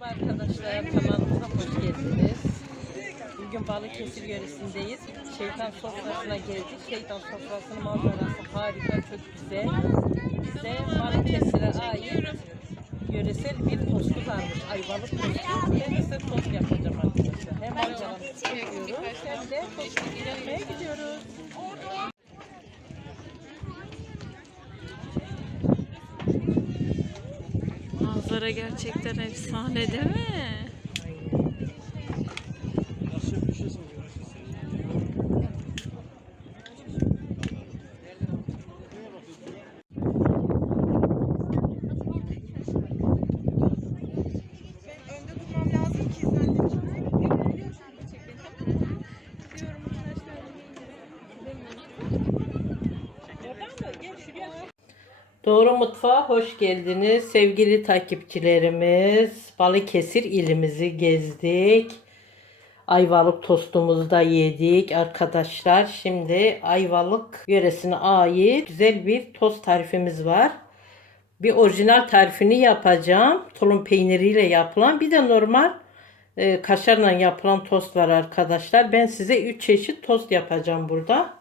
Merhaba arkadaşlar, kanalımıza hoş geldiniz. Bugün Balıkesir yöresindeyiz. Şeytan sofrasına geldik. Şeytan sofrasının manzarası harika, çok güzel. Bize Balıkesir'e ait yöresel bir tostu varmış. Ayvalık tostu. Ben de size tost yapacağım arkadaşlar. Hem manzaramızı çekiyoruz hem de tostu yapmaya gidiyoruz. Manzara gerçekten efsane değil mi? önde durmam lazım ki sen de Doğru Mutfağa hoş geldiniz sevgili takipçilerimiz. Balıkesir ilimizi gezdik. Ayvalık tostumuzu da yedik arkadaşlar. Şimdi Ayvalık yöresine ait güzel bir tost tarifimiz var. Bir orijinal tarifini yapacağım. Tulum peyniriyle yapılan bir de normal e, kaşarla yapılan tost var arkadaşlar. Ben size 3 çeşit tost yapacağım burada.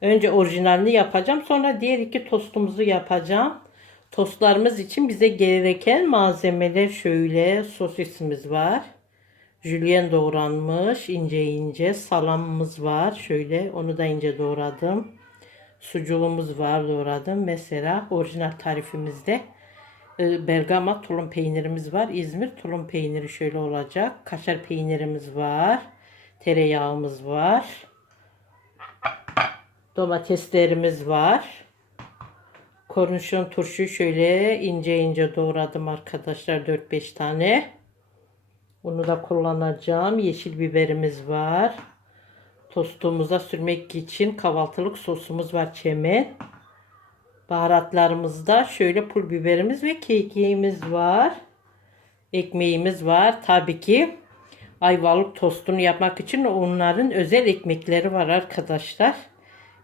Önce orijinalini yapacağım. Sonra diğer iki tostumuzu yapacağım. Tostlarımız için bize gereken malzemeler şöyle. Sosisimiz var. Jülyen doğranmış ince ince. Salamımız var. Şöyle onu da ince doğradım. Sucuğumuz var doğradım. Mesela orijinal tarifimizde e, Bergama tulum peynirimiz var. İzmir tulum peyniri şöyle olacak. Kaşar peynirimiz var. Tereyağımız var. Domateslerimiz var. Kornişon turşu şöyle ince ince doğradım arkadaşlar 4-5 tane. Bunu da kullanacağım. Yeşil biberimiz var. Tostumuza sürmek için kahvaltılık sosumuz var çemen. Baharatlarımızda şöyle pul biberimiz ve kekiğimiz var. Ekmeğimiz var. Tabii ki ayvalık tostunu yapmak için onların özel ekmekleri var arkadaşlar.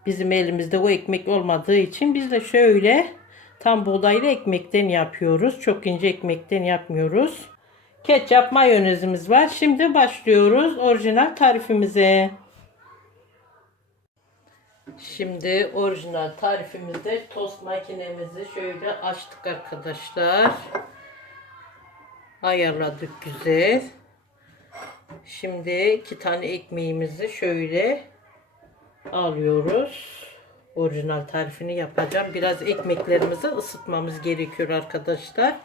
Bizim elimizde o ekmek olmadığı için biz de şöyle tam buğdaylı ekmekten yapıyoruz. Çok ince ekmekten yapmıyoruz. Ketçap mayonezimiz var. Şimdi başlıyoruz orijinal tarifimize. Şimdi orijinal tarifimizde tost makinemizi şöyle açtık arkadaşlar. Ayarladık güzel. Şimdi iki tane ekmeğimizi şöyle alıyoruz. Orijinal tarifini yapacağım. Biraz ekmeklerimizi ısıtmamız gerekiyor arkadaşlar.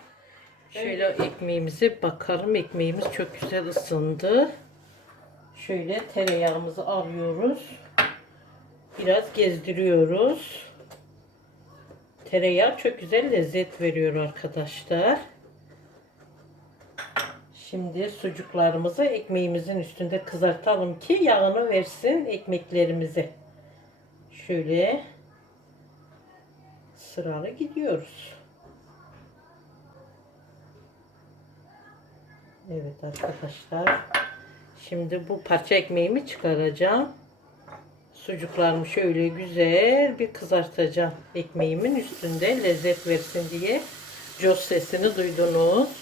Şöyle ekmeğimizi bakalım. Ekmeğimiz çok güzel ısındı. Şöyle tereyağımızı alıyoruz. Biraz gezdiriyoruz. Tereyağı çok güzel lezzet veriyor arkadaşlar. Şimdi sucuklarımızı ekmeğimizin üstünde kızartalım ki yağını versin ekmeklerimize. Şöyle sıralı gidiyoruz. Evet arkadaşlar. Şimdi bu parça ekmeğimi çıkaracağım. Sucuklarımı şöyle güzel bir kızartacağım. Ekmeğimin üstünde lezzet versin diye. Jos sesini duydunuz.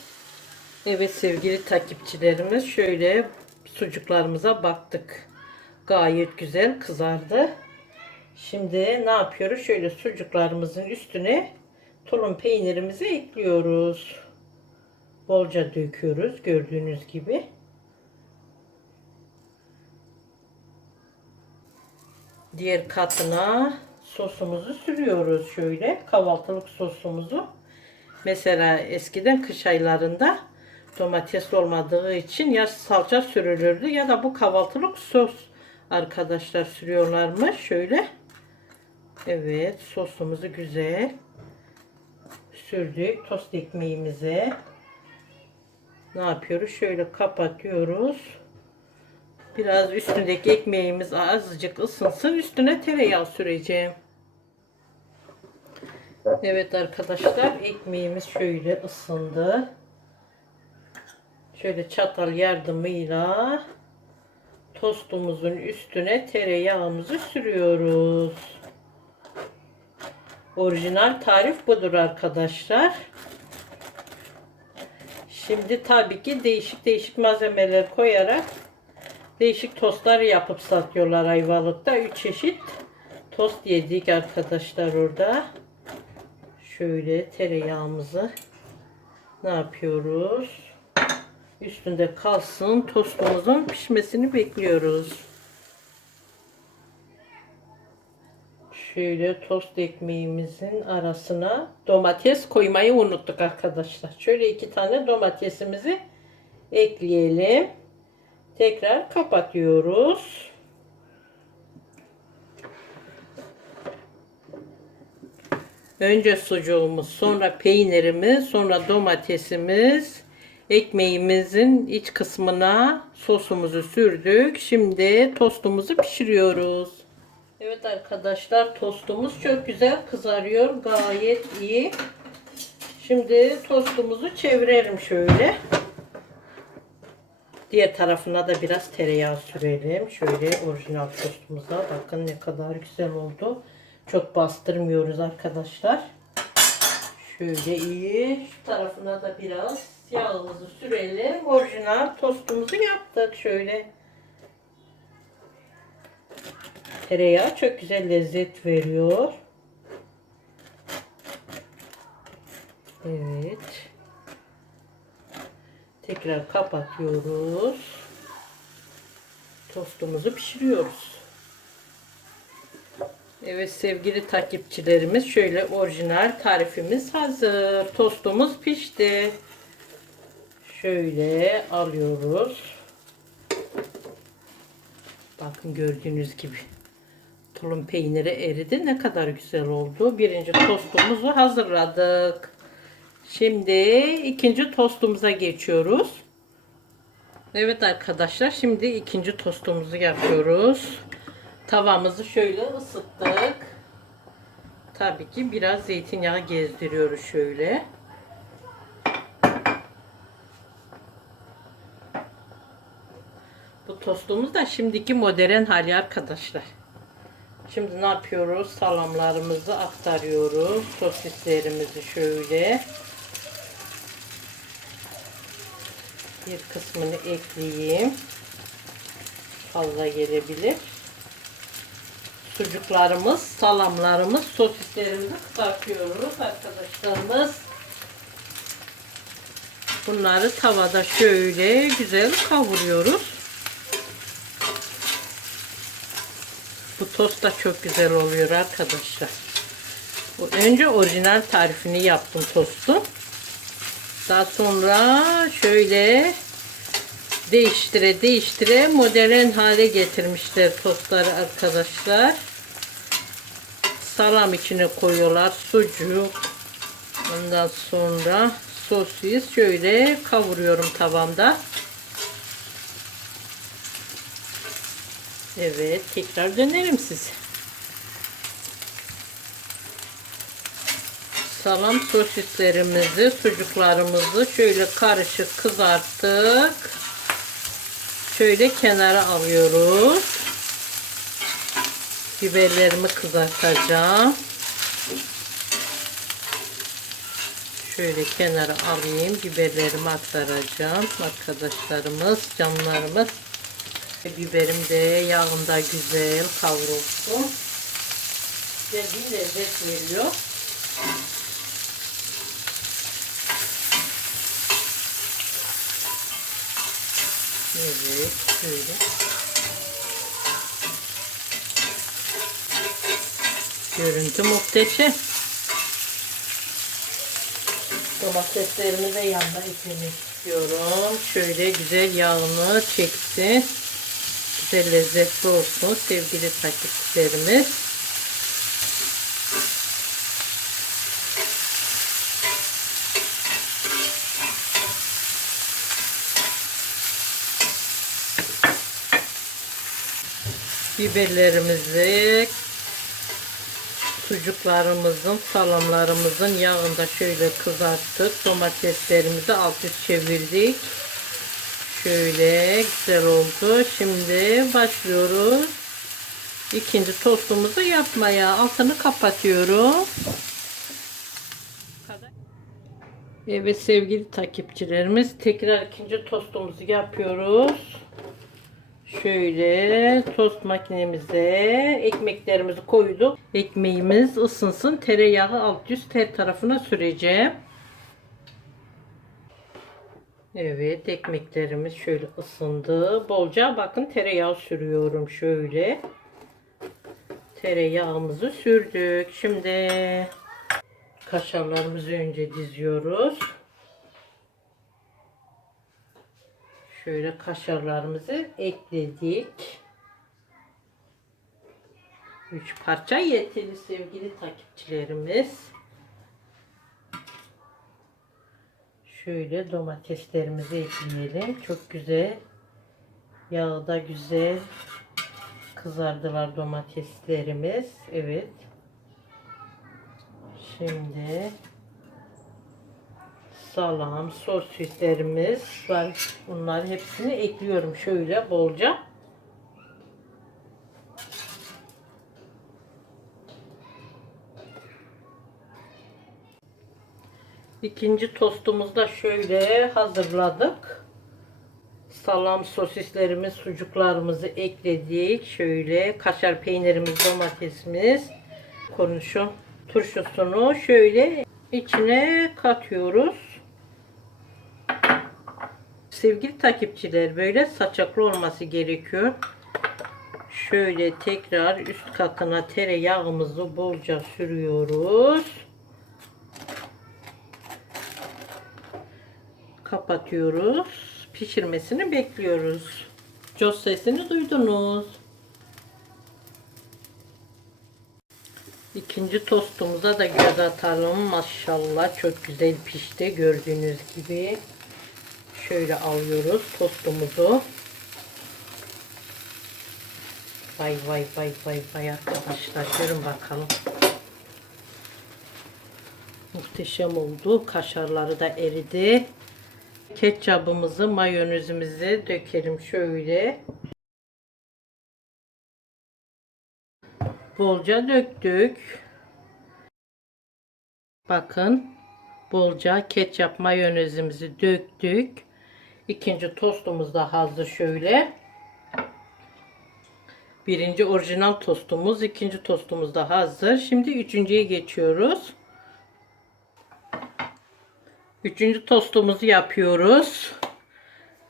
Evet sevgili takipçilerimiz şöyle sucuklarımıza baktık. Gayet güzel kızardı. Şimdi ne yapıyoruz? Şöyle sucuklarımızın üstüne tulum peynirimizi ekliyoruz. Bolca döküyoruz gördüğünüz gibi. Diğer katına sosumuzu sürüyoruz şöyle kahvaltılık sosumuzu. Mesela eskiden kış aylarında domates olmadığı için ya salça sürülürdü ya da bu kahvaltılık sos arkadaşlar sürüyorlarmış. Şöyle. Evet sosumuzu güzel sürdük tost ekmeğimize. Ne yapıyoruz? Şöyle kapatıyoruz. Biraz üstündeki ekmeğimiz azıcık ısınsın. Üstüne tereyağı süreceğim. Evet arkadaşlar ekmeğimiz şöyle ısındı. Şöyle çatal yardımıyla tostumuzun üstüne tereyağımızı sürüyoruz. Orijinal tarif budur arkadaşlar. Şimdi tabii ki değişik değişik malzemeler koyarak değişik tostlar yapıp satıyorlar Ayvalık'ta. Üç çeşit tost yedik arkadaşlar orada. Şöyle tereyağımızı ne yapıyoruz? Üstünde kalsın. Tostumuzun pişmesini bekliyoruz. Şöyle tost ekmeğimizin arasına domates koymayı unuttuk arkadaşlar. Şöyle iki tane domatesimizi ekleyelim. Tekrar kapatıyoruz. Önce sucuğumuz, sonra peynirimiz, sonra domatesimiz, ekmeğimizin iç kısmına sosumuzu sürdük. Şimdi tostumuzu pişiriyoruz. Evet arkadaşlar tostumuz çok güzel kızarıyor. Gayet iyi. Şimdi tostumuzu çevirelim şöyle. Diğer tarafına da biraz tereyağı sürelim. Şöyle orijinal tostumuza bakın ne kadar güzel oldu. Çok bastırmıyoruz arkadaşlar. Şöyle iyi. Şu tarafına da biraz yağımızı sürelim. Orijinal tostumuzu yaptık şöyle. Tereyağı çok güzel lezzet veriyor. Evet. Tekrar kapatıyoruz. Tostumuzu pişiriyoruz. Evet sevgili takipçilerimiz şöyle orijinal tarifimiz hazır. Tostumuz pişti. Şöyle alıyoruz. Bakın gördüğünüz gibi tulum peyniri eridi. Ne kadar güzel oldu. Birinci tostumuzu hazırladık. Şimdi ikinci tostumuza geçiyoruz. Evet arkadaşlar şimdi ikinci tostumuzu yapıyoruz. Tavamızı şöyle ısıttık. Tabii ki biraz zeytinyağı gezdiriyoruz şöyle. Tostumuz da şimdiki modern hali arkadaşlar. Şimdi ne yapıyoruz? Salamlarımızı aktarıyoruz. Sosislerimizi şöyle. Bir kısmını ekleyeyim. Fazla gelebilir. Sucuklarımız, salamlarımız, sosislerimizi kızartıyoruz arkadaşlarımız. Bunları tavada şöyle güzel kavuruyoruz. Bu tost da çok güzel oluyor arkadaşlar. Önce orijinal tarifini yaptım tostu. Daha sonra şöyle değiştire değiştire modern hale getirmişler tostları arkadaşlar. Salam içine koyuyorlar. Sucuk. Ondan sonra sosis şöyle kavuruyorum tavamda. Evet, tekrar dönerim size. Salam sosislerimizi, sucuklarımızı şöyle karışık kızarttık. Şöyle kenara alıyoruz. Biberlerimi kızartacağım. Şöyle kenara alayım. Biberlerimi aktaracağım. Arkadaşlarımız, canlarımız. Biberim de yağında güzel kavrulsun. Güzel bir lezzet veriyor. Evet, şöyle. Görüntü muhteşem. Domateslerimi de yanına eklemek istiyorum. Şöyle güzel yağını çeksin. Güzel lezzetli olsun sevgili takipçilerimiz. Biberlerimizi sucuklarımızın, salamlarımızın yağında şöyle kızarttık. Domateslerimizi alt üst çevirdik. Şöyle güzel oldu. Şimdi başlıyoruz. İkinci tostumuzu yapmaya. Altını kapatıyorum. Evet sevgili takipçilerimiz tekrar ikinci tostumuzu yapıyoruz. Şöyle tost makinemize ekmeklerimizi koyduk. Ekmeğimiz ısınsın. Tereyağı alt üst her tarafına süreceğim. Evet ekmeklerimiz şöyle ısındı. Bolca bakın tereyağı sürüyorum şöyle. Tereyağımızı sürdük. Şimdi kaşarlarımızı önce diziyoruz. Şöyle kaşarlarımızı ekledik. 3 parça yeterli sevgili takipçilerimiz. Şöyle domateslerimizi ekleyelim. Çok güzel. Yağda güzel kızardılar domateslerimiz. Evet. Şimdi salam, sosislerimiz var. Bunlar hepsini ekliyorum şöyle bolca. İkinci tostumuzu da şöyle hazırladık. Salam sosislerimiz, sucuklarımızı ekledik. Şöyle kaşar peynirimiz, domatesimiz, konuşun turşusunu şöyle içine katıyoruz. Sevgili takipçiler böyle saçaklı olması gerekiyor. Şöyle tekrar üst katına tereyağımızı bolca sürüyoruz. Kapatıyoruz. Pişirmesini bekliyoruz. Coz sesini duydunuz. İkinci tostumuza da göz atalım. Maşallah çok güzel pişti. Gördüğünüz gibi. Şöyle alıyoruz tostumuzu. Vay vay vay vay vay arkadaşlar. Görün bakalım. Muhteşem oldu. Kaşarları da eridi. Ketçabımızı, mayonezimizi dökelim şöyle. Bolca döktük. Bakın. Bolca ketçap mayonezimizi döktük. İkinci tostumuz da hazır şöyle. Birinci orijinal tostumuz, ikinci tostumuz da hazır. Şimdi üçüncüye geçiyoruz. Üçüncü tostumuzu yapıyoruz.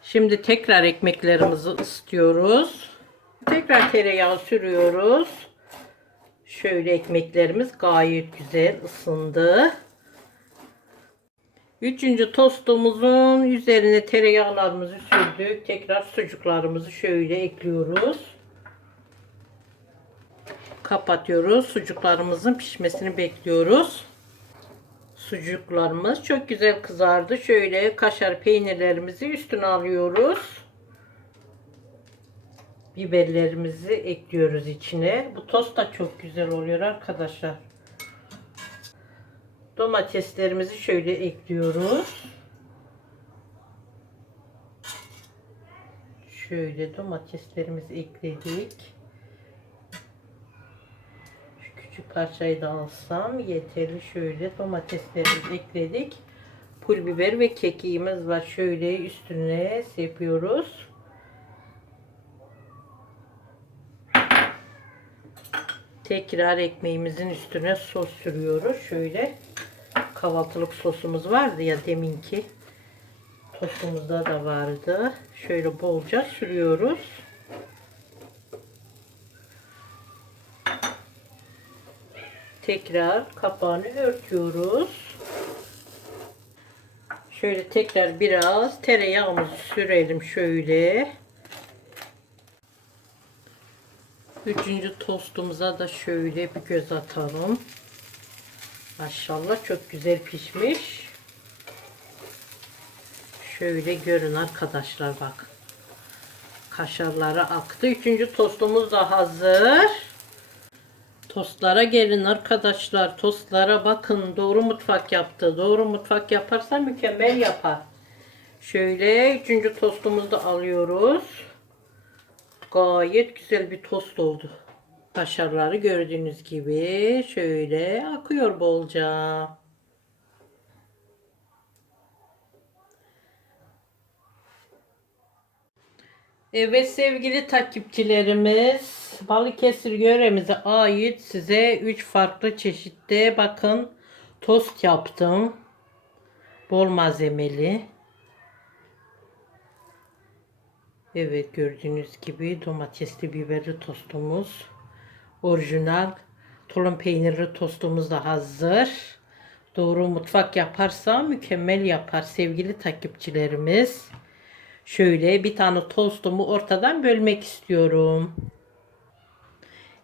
Şimdi tekrar ekmeklerimizi ısıtıyoruz. Tekrar tereyağı sürüyoruz. Şöyle ekmeklerimiz gayet güzel ısındı. Üçüncü tostumuzun üzerine tereyağlarımızı sürdük. Tekrar sucuklarımızı şöyle ekliyoruz. Kapatıyoruz. Sucuklarımızın pişmesini bekliyoruz. Sucuklarımız çok güzel kızardı. Şöyle kaşar peynirlerimizi üstüne alıyoruz. Biberlerimizi ekliyoruz içine. Bu tost da çok güzel oluyor arkadaşlar. Domateslerimizi şöyle ekliyoruz. Şöyle domateslerimizi ekledik. Şu küçük parçayı da alsam yeterli. Şöyle domateslerimizi ekledik. Pul biber ve kekiğimiz var. Şöyle üstüne sepiyoruz. Tekrar ekmeğimizin üstüne sos sürüyoruz. Şöyle kahvaltılık sosumuz vardı ya deminki. Tostumuzda da vardı. Şöyle bolca sürüyoruz. Tekrar kapağını örtüyoruz. Şöyle tekrar biraz tereyağımızı sürelim şöyle. Üçüncü tostumuza da şöyle bir göz atalım. Maşallah çok güzel pişmiş. Şöyle görün arkadaşlar bak. Kaşarları aktı. Üçüncü tostumuz da hazır. Tostlara gelin arkadaşlar. Tostlara bakın. Doğru mutfak yaptı. Doğru mutfak yaparsa mükemmel yapar. Şöyle üçüncü tostumuzu da alıyoruz. Gayet güzel bir tost oldu. Kaşarları gördüğünüz gibi şöyle akıyor bolca. Evet sevgili takipçilerimiz Balıkesir yöremize ait size 3 farklı çeşitte bakın tost yaptım. Bol malzemeli. Evet gördüğünüz gibi domatesli biberli tostumuz. Orijinal tulum peynirli tostumuz da hazır. Doğru mutfak yaparsa mükemmel yapar sevgili takipçilerimiz. Şöyle bir tane tostumu ortadan bölmek istiyorum.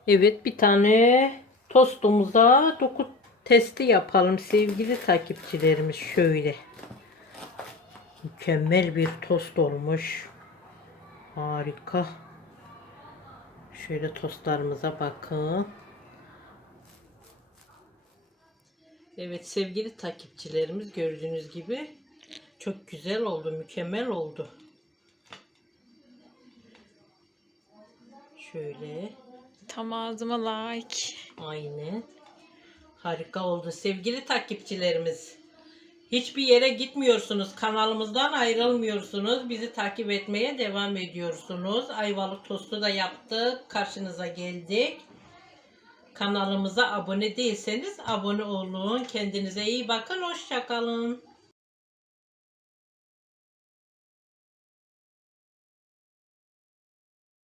Evet bir tane tostumuza doku testi yapalım sevgili takipçilerimiz. Şöyle. Mükemmel bir tost olmuş. Harika. Şöyle tostlarımıza bakın. Evet sevgili takipçilerimiz gördüğünüz gibi çok güzel oldu, mükemmel oldu. Şöyle Tam ağzıma like. aynen. Harika oldu sevgili takipçilerimiz. Hiçbir yere gitmiyorsunuz. Kanalımızdan ayrılmıyorsunuz. Bizi takip etmeye devam ediyorsunuz. Ayvalık tostu da yaptık. Karşınıza geldik. Kanalımıza abone değilseniz abone olun. Kendinize iyi bakın. Hoşçakalın.